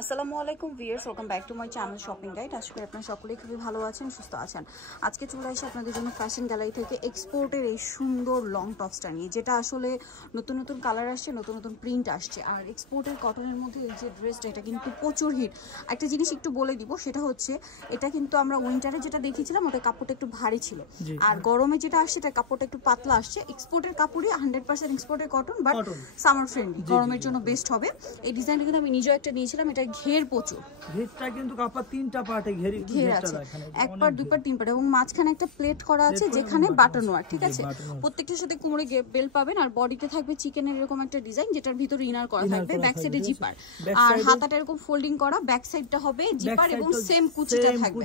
আসসালামু আলাইকুম viewers, welcome back to my channel shopping guide. আশা করি আপনারা সকলেই খুবই ভালো আছেন, সুস্থ আছেন। আজকে চলে আসি আপনাদের জন্য ফ্যাশন গ্যালারি থেকে এক্সপোর্টের এই সুন্দর লং টপসটা নিয়ে, যেটা আসলে নতুন নতুন কালার আসছে, নতুন নতুন প্রিন্ট আসছে। আর এক্সপোর্টের কটনের মধ্যে এই যে ড্রেসটা, এটা কিন্তু প্রচুর হিট। একটা জিনিস একটু বলে দিব, সেটা হচ্ছে এটা কিন্তু আমরা উইন্টারে যেটা দেখিয়েছিলাম ওটা কাপড়টা একটু ভারী ছিল, আর গরমে যেটা আসছে এটা কাপড়টা একটু পাতলা আসছে। এক্সপোর্টের কাপড়ই 100% এক্সপোর্টের কটন, বাট সামার ফ্রেন্ডলি, গরমের জন্য বেস্ট হবে। এই ডিজাইনটা কিন্তু আমি নিজেও একটা নিয়েছিলাম, এটা ঘের প্রচুর, ঘেরটা কিন্তু কাপড় তিনটা পার্টে ঘের আছে, এক পার্ট দুই পার্ট তিন পার্ট, এবং মাঝখানে একটা প্লেট করা আছে যেখানে বাটন ওয়ার, ঠিক আছে। প্রত্যেকটার সাথে কোমরে বেল পাবেন, আর বডিতে থাকবে চিকেনের এরকম একটা ডিজাইন, যেটার ভিতরে ইনার করা থাকবে, ব্যাক সাইডে জিপার, আর হাতাটা এরকম ফোল্ডিং করা, ব্যাক সাইডটা হবে জিপার এবং সেম কুচিটা থাকবে,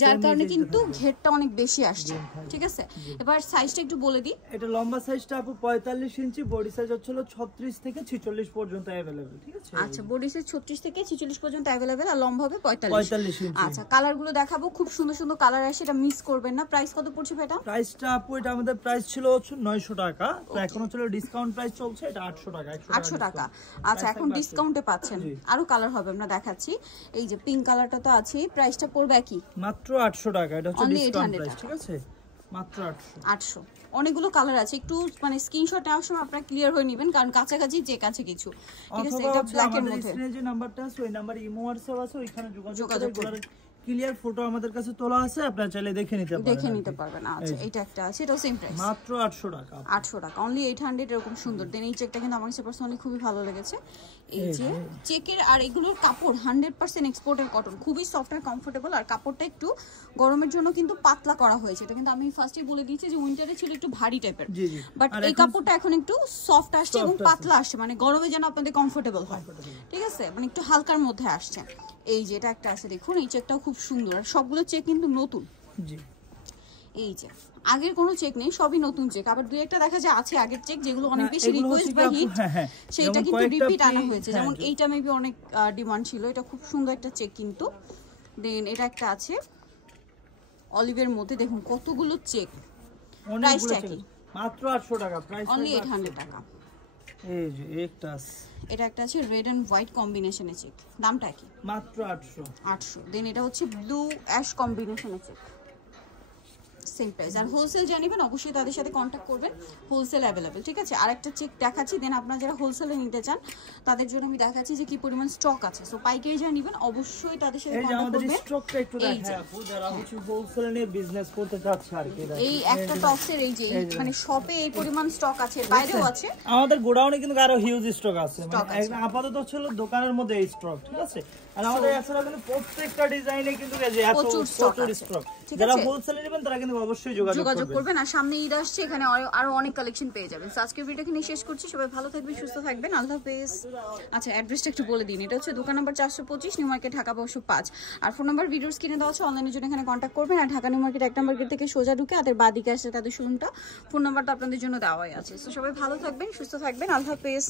যার কারণে কিন্তু ঘেরটা অনেক বেশি আসছে, ঠিক আছে। এবার সাইজটা একটু বলে দিই। এটা লম্বা সাইজটা আপু 45 ইঞ্চি, বডি সাইজ হচ্ছে 36 থেকে 46 পর্যন্ত अवेलेबल, ঠিক আছে। আচ্ছা, বডি সাইজ 36 থেকে 46 পর্যন্ত अवेलेबल, আর লম্বা হবে 45 ইঞ্চি। আচ্ছা, কালারগুলো দেখাবো, খুব সুন্দর সুন্দর কালার আসে, এটা মিস করবেন না। প্রাইস কত পড়ছে ভাই? এটা প্রাইসটা আপু, এটা আমাদের প্রাইস ছিল 900 টাকা, তো এখন হচ্ছে ডিসকাউন্ট প্রাইস চলছে, এটা 800 টাকা। 800 টাকা। আচ্ছা, এখন ডিসকাউন্টে পাচ্ছেন। আরো কালার হবে, আমরা দেখাচ্ছি। এই যে পিঙ্ক কালারটা তো আছে, প্রাইসটা পড়বে কি? মাত্র 800 টাকা। এটা হচ্ছে ডিসকাউন্ট প্রাইস, ঠিক আছে, মাত্র 800। অনেকগুলো কালার আছে, একটু মানে স্ক্রিনশট নেওয়ার সময় আপনারা ক্লিয়ার হয়ে নেবেন, কারণ কাছাকাছি যে কাছে কিছু, ঠিক আছে। এটা ব্ল্যাক এর মধ্যে স্ক্রিনে যে নাম্বারটা আছে ওই নাম্বারে ইমো হোয়াটসঅ্যাপ আছে, ওইখানে যোগাযোগ করে ক্লিয়ার ফটো আমাদের কাছে তোলা আছে, আপনারা চাইলে দেখে নিতে পারবেন। আচ্ছা, এটা একটা আছে, এটাও সেম প্রাইস, মাত্র 800 টাকা। 800 টাকা, অনলি 800, এরকম সুন্দর। দেন এই চেকটা কিন্তু আমার কাছে পার্সোনালি খুবই ভালো লেগেছে। এই যে চেকের, আর এগুলোর কাপড় 100% এক্সপোর্টের কটন, খুবই সফট আর কমফোর্টেবল, আর কাপড়টা একটু গরমের জন্য কিন্তু পাতলা করা হয়েছে। এটা কিন্তু আমি ফার্স্টেই বলে দিয়েছি যে উইন্টারে ছিল একটু ভারী টাইপের, বাট এই কাপড়টা এখন একটু সফট আসছে এবং পাতলা আসছে, মানে গরমে যেন আপনাদের কমফোর্টেবল হয়, ঠিক আছে, মানে একটু হালকার মধ্যে আসছে। এই যে এটা একটা আছে, দেখুন এই চেকটাও খুব সুন্দর, আর সবগুলো চেক কিন্তু নতুন। জি, এই যে আগের কোনো চেক নেই, সবই নতুন চেক। আবার দুই একটা দেখা যায় আছে আগের চেক, যেগুলো অনেক বেশি রিকোয়েস্ট বা হিট, সেটা কিন্তু রিপিট আনা হয়েছে। যেমন এইটা মেবি অনেক ডিমান্ড ছিল, এটা খুব সুন্দর একটা চেক কিন্তু। দেন এটা একটা আছে অলিভের মধ্যে, দেখুন কতগুলো চেক, প্রাইসটা কি? মাত্র 800 টাকা, প্রাইস অনলি 800 টাকা। এই যে এটা একটা আছে রেড এন্ড হোয়াইট কম্বিনেশনের চেক, দামটা কি? মাত্র 800। দেন এটা হচ্ছে ব্লু অ্যাশ কম্বিনেশনের চেক, সেম প্রাইস। আর হোলসেল জানিবেন অবশ্যই তাদের সাথে কন্ট্যাক্ট করবেন, হোলসেল অ্যাভেলেবেল, ঠিক আছে। আরেকটা চেক দেখাচ্ছি, দেন আপনারা যারা হোলসেলে নিতে চান তাদের জন্য আমি দেখাচ্ছি যে কি পরিমাণ স্টক আছে। সো পাইকারি যারা নেবেন অবশ্যই তাদের সাথে কন্ট্যাক্ট করবেন। স্টকটা একটু দেখাই আপু, যারা কিছু হোলসেলে নিয়ে বিজনেস করতে চাচ্ছে আর কি। এই একটা টপসের এই যে মানে শপে এই পরিমাণ স্টক আছে, বাইরেও আছে, আমাদের গোডাউনে কিন্তু আরো হিউজ স্টক আছে। মানে আপাতত ছিল দোকানের মধ্যে এই স্টক, ঠিক আছে। আর আমাদের এছাড়া কিন্তু প্রত্যেকটা ডিজাইনে কিন্তু প্রচুর স্টক। যারা হোলসেলে নেবেন তারা কিন্তু অবশ্যই যোগাযোগ করবেন। আর সামনে ঈদ আসছে, এখানে আরো অনেক কালেকশন পেয়ে যাবেন। আজকের ভিডিওটা এখানে শেষ করছি, সবাই ভালো থাকবেন, সুস্থ থাকবেন, আল্লাহ হাফেজ। আচ্ছা, অ্যাড্রেসটা একটু বলে দিন। এটা হচ্ছে দোকান নাম্বার 425, নিউ মার্কেট, ঢাকা 505। আর ফোন নাম্বার ভিডিওর স্ক্রিনে দেওয়া আছে, অনলাইনের জন্য এখানে কন্ট্যাক্ট করবেন। আর ঢাকা নিউ মার্কেট 1 নম্বর গেট থেকে সোজা ঢুকে তাদের বাদিকে আসলে তাদের শোরুমটা, ফোন নাম্বারটা আপনাদের জন্য দেওয়াই আছে। তো সবাই ভালো থাকবেন, সুস্থ থাকবেন, আল্লাহ হাফেজ।